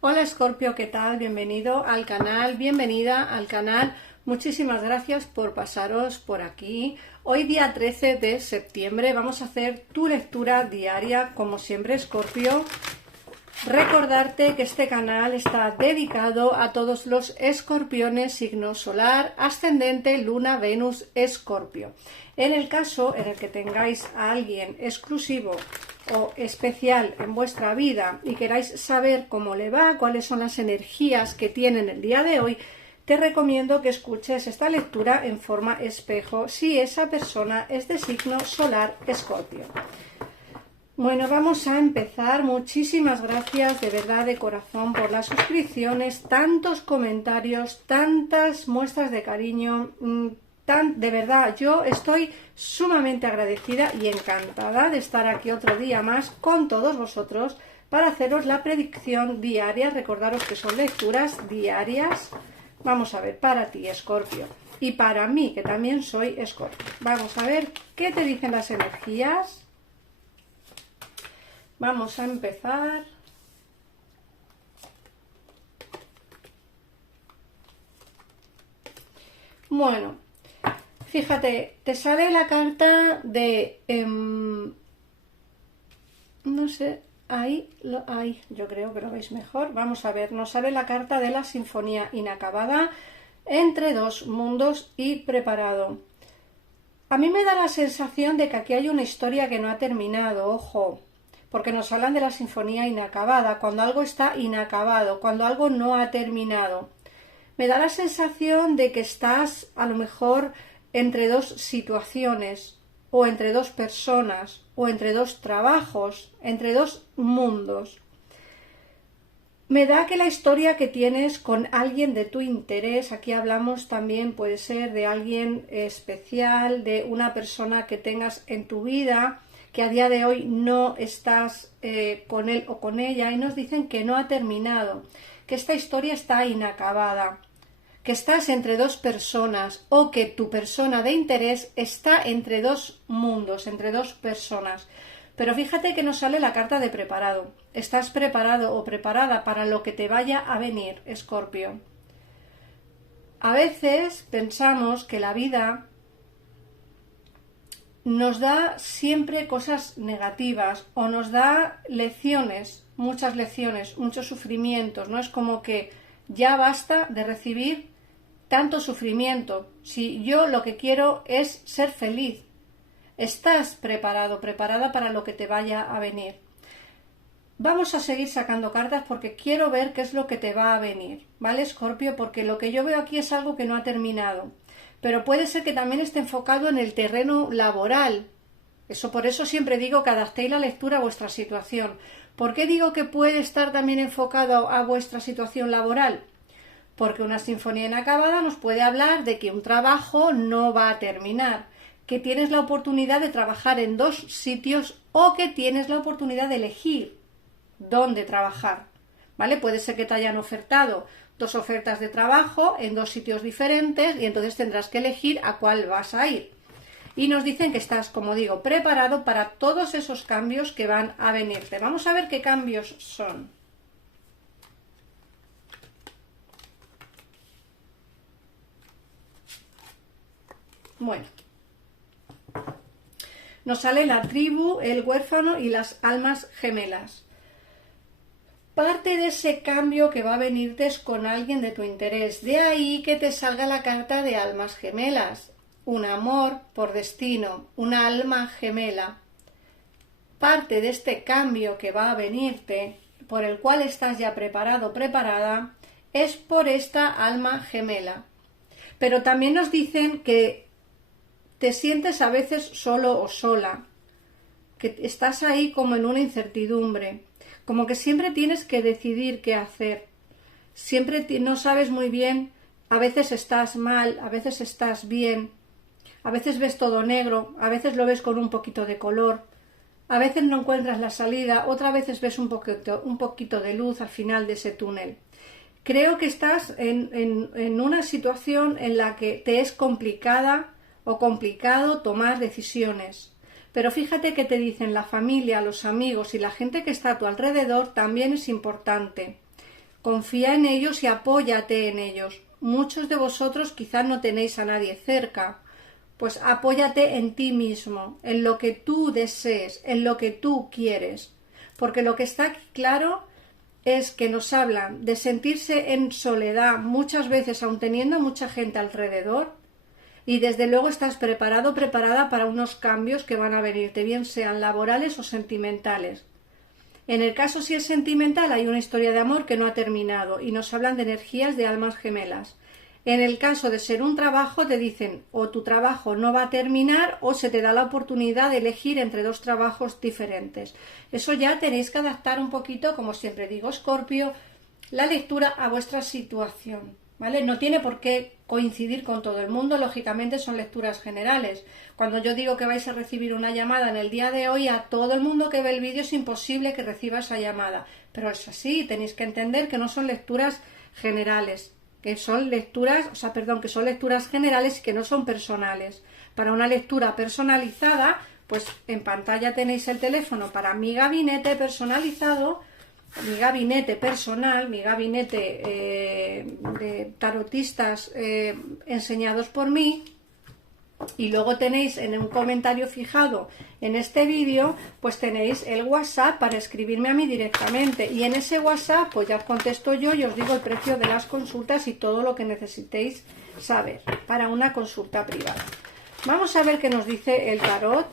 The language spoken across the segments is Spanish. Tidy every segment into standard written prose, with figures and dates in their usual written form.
Hola Escorpio, ¿qué tal? Bienvenido al canal, bienvenida al canal. Muchísimas gracias por pasaros por aquí. Hoy día 13 de septiembre vamos a hacer tu lectura diaria, como siempre Escorpio. Recordarte que este canal está dedicado a todos los escorpiones, signo solar, ascendente, luna, Venus, Escorpio. En el caso en el que tengáis a alguien exclusivo o especial en vuestra vida y queráis saber cómo le va, cuáles son las energías que tienen el día de hoy, te recomiendo que escuches esta lectura en forma espejo si esa persona es de signo solar Escorpio. Bueno, vamos a empezar. Muchísimas gracias de verdad, de corazón, por las suscripciones, tantos comentarios, tantas muestras de cariño. De verdad, yo estoy sumamente agradecida y encantada de estar aquí otro día más con todos vosotros para haceros la predicción diaria. Recordaros que son lecturas diarias. Vamos a ver, para ti, Escorpio, y para mí, que también soy Escorpio. Vamos a ver qué te dicen las energías. Vamos a empezar. Bueno, fíjate, te sale la carta de... no sé, ahí, yo creo que lo veis mejor. Vamos a ver, nos sale la carta de la sinfonía inacabada, entre dos mundos y preparado. A mí me da la sensación de que aquí hay una historia que no ha terminado, ojo. Porque nos hablan de la sinfonía inacabada, cuando algo está inacabado, cuando algo no ha terminado. Me da la sensación de que estás a lo mejor entre dos situaciones, o entre dos personas, o entre dos trabajos, entre dos mundos. Me da que la historia que tienes con alguien de tu interés, aquí hablamos también, puede ser de alguien especial, de una persona que tengas en tu vida, que a día de hoy no estás con él o con ella, y nos dicen que no ha terminado, que esta historia está inacabada, que estás entre dos personas o que tu persona de interés está entre dos mundos, entre dos personas. Pero fíjate que nos sale la carta de preparado. Estás preparado o preparada para lo que te vaya a venir, Escorpio. A veces pensamos que la vida nos da siempre cosas negativas o nos da lecciones, muchos sufrimientos, ¿no? Es como que ya basta de recibir tanto sufrimiento. Si yo lo que quiero es ser feliz, estás preparado, preparada para lo que te vaya a venir. Vamos a seguir sacando cartas porque quiero ver qué es lo que te va a venir, ¿vale, Escorpio? Porque lo que yo veo aquí es algo que no ha terminado. Pero puede ser que también esté enfocado en el terreno laboral. Por eso siempre digo que adaptéis la lectura a vuestra situación. ¿Por qué digo que puede estar también enfocado a vuestra situación laboral? Porque una sinfonía inacabada nos puede hablar de que un trabajo no va a terminar, que tienes la oportunidad de trabajar en dos sitios o que tienes la oportunidad de elegir dónde trabajar, ¿vale? Puede ser que te hayan ofertado dos ofertas de trabajo en dos sitios diferentes y entonces tendrás que elegir a cuál vas a ir. Y nos dicen que estás, como digo, preparado para todos esos cambios que van a venirte. Vamos a ver qué cambios son. Bueno, nos sale la tribu, el huérfano y las almas gemelas. Parte de ese cambio que va a venirte es con alguien de tu interés. De ahí que te salga la carta de almas gemelas. Un amor por destino, una alma gemela. Parte de este cambio que va a venirte, por el cual estás ya preparado, preparada, es por esta alma gemela. Pero también nos dicen que te sientes a veces solo o sola, que estás ahí como en una incertidumbre, como que siempre tienes que decidir qué hacer, siempre no sabes muy bien, a veces estás mal, a veces estás bien, a veces ves todo negro, a veces lo ves con un poquito de color, a veces no encuentras la salida, otras veces ves un poquito de luz al final de ese túnel. Creo que estás en una situación en la que te es complicada o complicado tomar decisiones. Pero fíjate que te dicen la familia, los amigos y la gente que está a tu alrededor también es importante. confía en ellos y apóyate en ellos. Muchos de vosotros quizás no tenéis a nadie cerca, pues apóyate en ti mismo, en lo que tú desees, en lo que tú quieres, porque lo que está aquí claro es que nos hablan de sentirse en soledad muchas veces aun teniendo mucha gente alrededor, y desde luego estás preparado, preparada para unos cambios que van a venirte, bien sean laborales o sentimentales. En el caso si es sentimental hay una historia de amor que no ha terminado y nos hablan de energías de almas gemelas. En el caso de ser un trabajo te dicen o tu trabajo no va a terminar o se te da la oportunidad de elegir entre dos trabajos diferentes. Eso ya tenéis que adaptar un poquito, como siempre digo, Escorpio, la lectura a vuestra situación, ¿vale? No tiene por qué coincidir con todo el mundo, lógicamente son lecturas generales. Cuando yo digo que vais a recibir una llamada en el día de hoy, a todo el mundo que ve el vídeo es imposible que reciba esa llamada, pero es así, tenéis que entender que no son lecturas generales, que son lecturas, que son lecturas generales y que no son personales. Para una lectura personalizada, pues en pantalla tenéis el teléfono para mi gabinete personalizado, mi gabinete personal, mi gabinete de tarotistas enseñados por mí, y luego tenéis en un comentario fijado en este vídeo, pues tenéis el WhatsApp para escribirme a mí directamente, y en ese WhatsApp pues ya os contesto yo y os digo el precio de las consultas y todo lo que necesitéis saber para una consulta privada. Vamos a ver qué nos dice el tarot.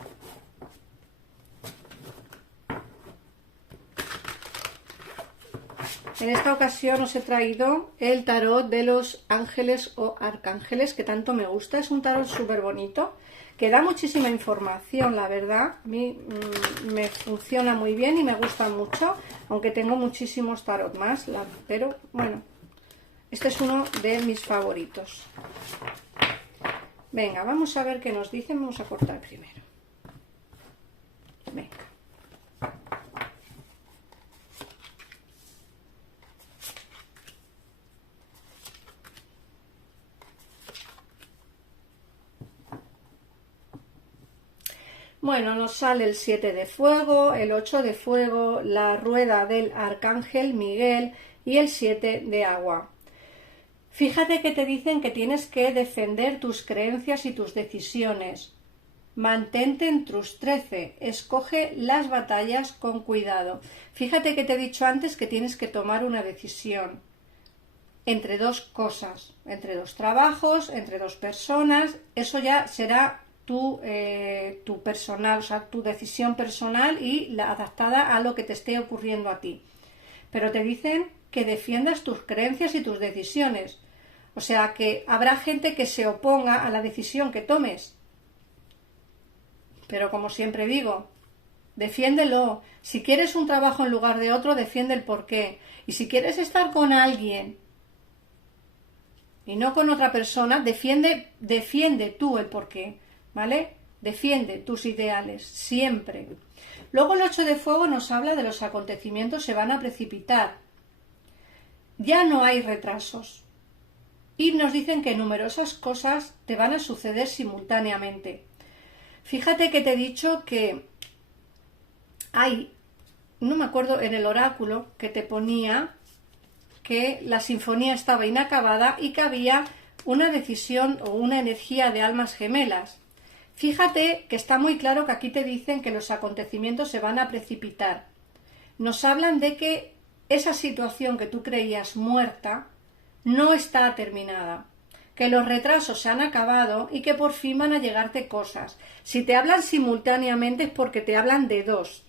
En esta ocasión os he traído el tarot de los ángeles o arcángeles, que tanto me gusta. Es un tarot súper bonito, que da muchísima información, la verdad. A mí me funciona muy bien y me gusta mucho, aunque tengo muchísimos tarot más, pero bueno, este es uno de mis favoritos. Venga, vamos a ver qué nos dicen. Vamos a cortar primero. Venga. Bueno, nos sale el 7 de fuego, el 8 de fuego, la rueda del arcángel Miguel y el 7 de agua. Fíjate que te dicen que tienes que defender tus creencias y tus decisiones. Mantente en tus 13, escoge las batallas con cuidado. Fíjate que te he dicho antes que tienes que tomar una decisión entre dos cosas, entre dos trabajos, entre dos personas. Eso ya será tu personal, o sea, tu decisión personal y la adaptada a lo que te esté ocurriendo a ti. Pero te dicen que defiendas tus creencias y tus decisiones. O sea, que habrá gente que se oponga a la decisión que tomes. Pero como siempre digo, defiéndelo. Si quieres un trabajo en lugar de otro, defiende el porqué. Y si quieres estar con alguien y no con otra persona, defiende tú el porqué. ¿Vale? Defiende tus ideales, siempre. Luego el 8 de fuego nos habla de los acontecimientos se van a precipitar. Ya no hay retrasos. Y nos dicen que numerosas cosas te van a suceder simultáneamente. Fíjate que te he dicho que hay, no me acuerdo en el oráculo, que te ponía que la sinfonía estaba inacabada y que había una decisión o una energía de almas gemelas. Fíjate que está muy claro que aquí te dicen que los acontecimientos se van a precipitar. Nos hablan de que esa situación que tú creías muerta no está terminada, que los retrasos se han acabado y que por fin van a llegarte cosas. Si te hablan simultáneamente es porque te hablan de dos.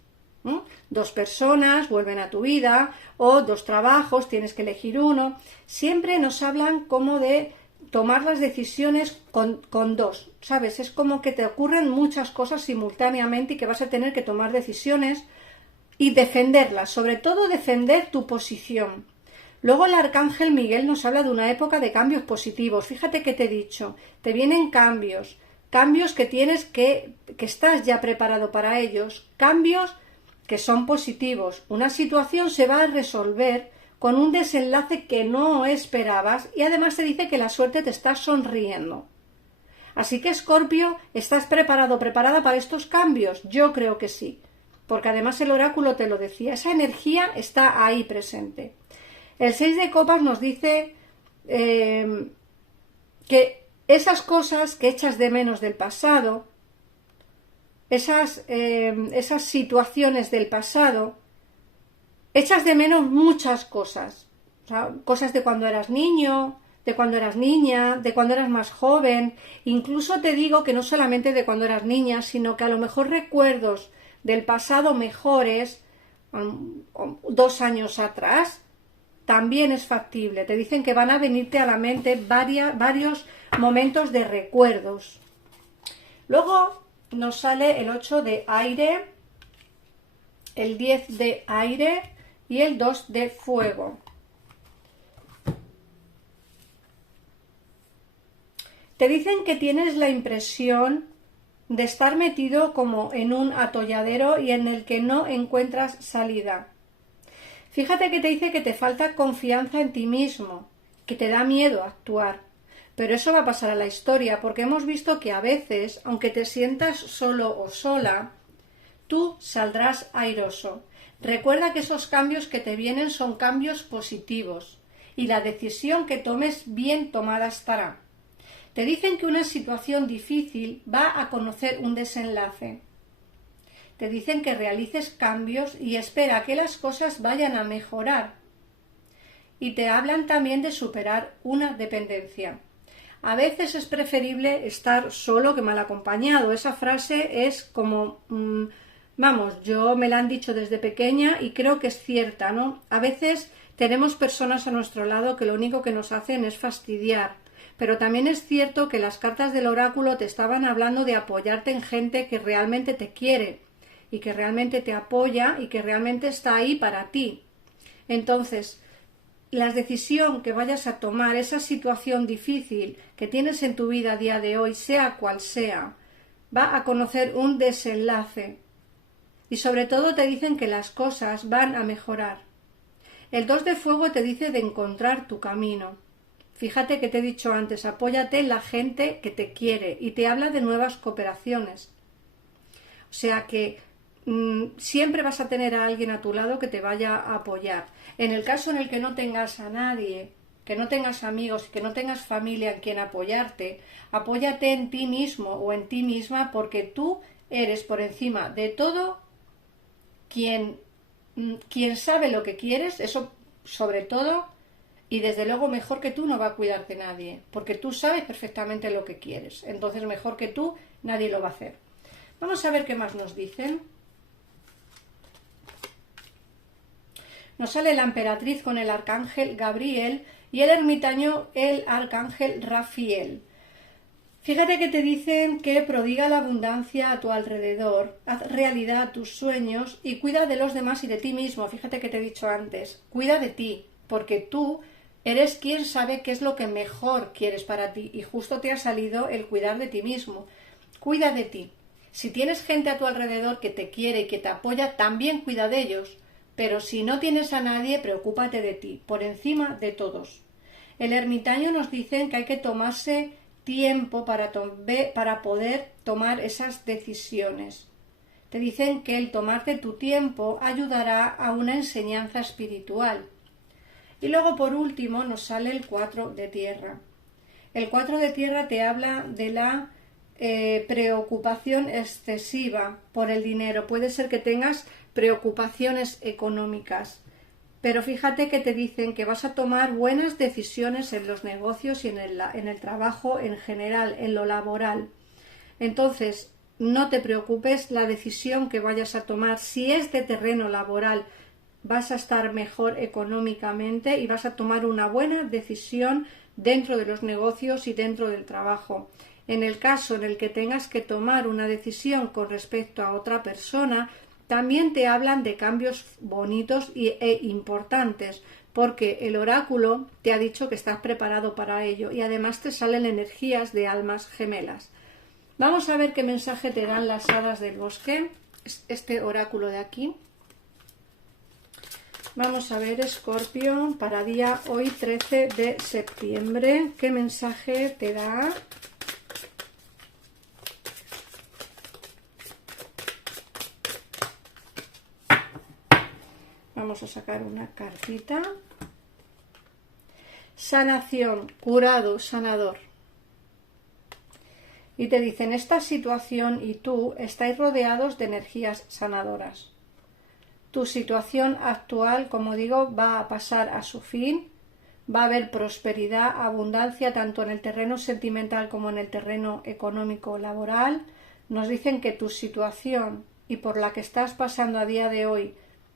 Dos personas vuelven a tu vida o dos trabajos, tienes que elegir uno. Siempre nos hablan como de tomar las decisiones con dos, ¿sabes? Es como que te ocurren muchas cosas simultáneamente y que vas a tener que tomar decisiones y defenderlas, sobre todo defender tu posición. Luego el arcángel Miguel nos habla de una época de cambios positivos. Fíjate que te he dicho, te vienen cambios que tienes que estás ya preparado para ellos, cambios que son positivos. Una situación se va a resolver con un desenlace que no esperabas y además te dice que la suerte te está sonriendo. Así que, Escorpio, ¿estás preparado, preparada para estos cambios? Yo creo que sí, porque además el oráculo te lo decía, esa energía está ahí presente. El 6 de copas nos dice que esas cosas que echas de menos del pasado, esas situaciones del pasado, echas de menos muchas cosas. O sea, cosas de cuando eras niño, de cuando eras niña, de cuando eras más joven. Incluso te digo que no solamente de cuando eras niña, sino que a lo mejor recuerdos del pasado mejores, 2 años atrás, también es factible. Te dicen que van a venirte a la mente varios momentos de recuerdos. Luego nos sale el 8 de aire, el 10 de aire y el 2 de fuego. Te dicen que tienes la impresión de estar metido como en un atolladero y en el que no encuentras salida. Fíjate que te dice que te falta confianza en ti mismo, que te da miedo actuar. Pero eso va a pasar a la historia, porque hemos visto que a veces, aunque te sientas solo o sola, tú saldrás airoso. Recuerda que esos cambios que te vienen son cambios positivos y la decisión que tomes bien tomada estará. Te dicen que una situación difícil va a conocer un desenlace. Te dicen que realices cambios y espera que las cosas vayan a mejorar. Y te hablan también de superar una dependencia. A veces es preferible estar solo que mal acompañado. Esa frase es como, vamos, yo me la han dicho desde pequeña y creo que es cierta, ¿no? A veces tenemos personas a nuestro lado que lo único que nos hacen es fastidiar. Pero también es cierto que las cartas del oráculo te estaban hablando de apoyarte en gente que realmente te quiere y que realmente te apoya y que realmente está ahí para ti. Entonces, la decisión que vayas a tomar, esa situación difícil que tienes en tu vida a día de hoy, sea cual sea, va a conocer un desenlace. Y sobre todo te dicen que las cosas van a mejorar. El 2 de fuego te dice de encontrar tu camino. Fíjate que te he dicho antes, apóyate en la gente que te quiere y te habla de nuevas cooperaciones. O sea que siempre vas a tener a alguien a tu lado que te vaya a apoyar. En el caso en el que no tengas a nadie, que no tengas amigos, que no tengas familia en quien apoyarte, apóyate en ti mismo o en ti misma porque tú eres por encima de todo quien sabe lo que quieres, eso sobre todo. Y desde luego mejor que tú no va a cuidarte nadie, porque tú sabes perfectamente lo que quieres. Entonces mejor que tú nadie lo va a hacer. Vamos a ver qué más nos dicen. Nos sale la emperatriz con el arcángel Gabriel y el ermitaño el arcángel Rafael. Fíjate que te dicen que prodiga la abundancia a tu alrededor, haz realidad tus sueños y cuida de los demás y de ti mismo. Fíjate que te he dicho antes, cuida de ti, porque tú eres quien sabe qué es lo que mejor quieres para ti y justo te ha salido el cuidar de ti mismo. Cuida de ti. Si tienes gente a tu alrededor que te quiere y que te apoya, también cuida de ellos. Pero si no tienes a nadie, preocúpate de ti, por encima de todos. El ermitaño nos dice que hay que tomarse tiempo para poder tomar esas decisiones. Te dicen que el tomarte tu tiempo ayudará a una enseñanza espiritual. Y luego por último nos sale el 4 de tierra. El 4 de tierra te habla de la preocupación excesiva por el dinero. Puede ser que tengas preocupaciones económicas, pero fíjate que te dicen que vas a tomar buenas decisiones en los negocios y en el trabajo en general, en lo laboral. Entonces, no te preocupes la decisión que vayas a tomar. Si es de terreno laboral, vas a estar mejor económicamente y vas a tomar una buena decisión dentro de los negocios y dentro del trabajo. En el caso en el que tengas que tomar una decisión con respecto a otra persona, también te hablan de cambios bonitos e importantes, porque el oráculo te ha dicho que estás preparado para ello y además te salen energías de almas gemelas. Vamos a ver qué mensaje te dan las hadas del bosque, este oráculo de aquí. Vamos a ver, Escorpio, para día hoy 13 de septiembre, ¿qué mensaje te da? Vamos a sacar una cartita. sanación, curado, sanador. Y te dicen, esta situación y tú estáis rodeados de energías sanadoras. Tu situación actual, como digo, va a pasar a su fin. Va a haber prosperidad, abundancia, tanto en el terreno sentimental como en el terreno económico laboral. Nos dicen que tu situación y por la que estás pasando a día de hoy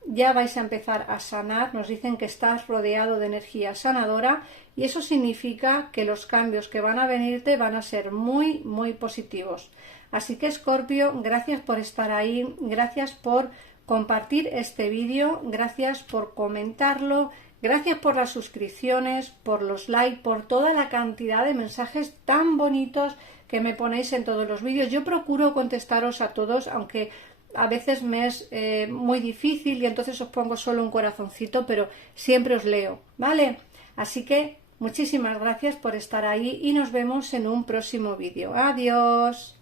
ya vais a empezar a sanar. Nos dicen que estás rodeado de energía sanadora y eso significa que los cambios que van a venirte van a ser muy, muy positivos. Así que, Escorpio, gracias por estar ahí, gracias por compartir este vídeo, gracias por comentarlo, gracias por las suscripciones, por los likes, por toda la cantidad de mensajes tan bonitos que me ponéis en todos los vídeos. Yo procuro contestaros a todos, aunque a veces me es muy difícil y entonces os pongo solo un corazoncito, pero siempre os leo, ¿vale? Así que muchísimas gracias por estar ahí y nos vemos en un próximo vídeo. Adiós.